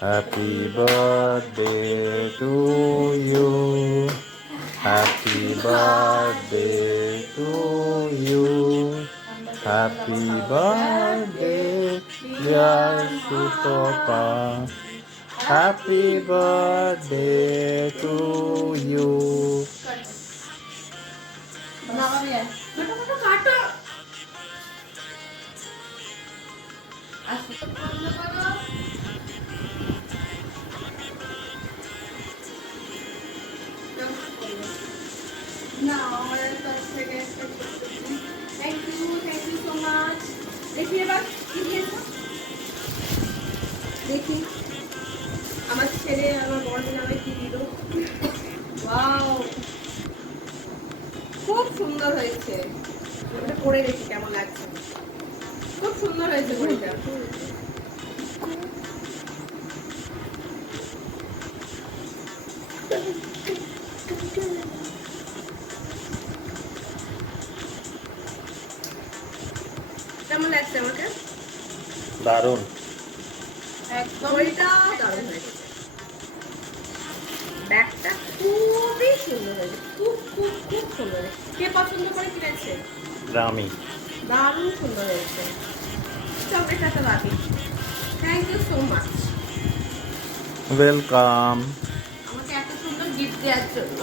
Happy birthday to you. Happy birthday to you. Happy birthday, dear Sutapa. Happy birthday to you. Thank you so much. দেখি এবার কি দিয়েছো দেখি আমার ছেলে আমার বড় নামে কি দিল। ওয়াও, খুব সুন্দর হয়েছে। এটা পরে দেখি কেমন লাগছে। খুব সুন্দর হয়েছে ঘড়িটা। কেমন লাগছে আমাকে? দারুণ। একদম ঘড়িটা দারুণ হয়েছে। ব্যাগটা খুবই সুন্দর হয়েছে, খুব খুব খুব সুন্দর। কে পছন্দ করে কিনেছে? রামি। দারুণ সুন্দর হয়েছে। চকলেটটা তো বাকি। Thank you so much welcome. আমাকে এত সুন্দর গিফট দেওয়ার জন্য।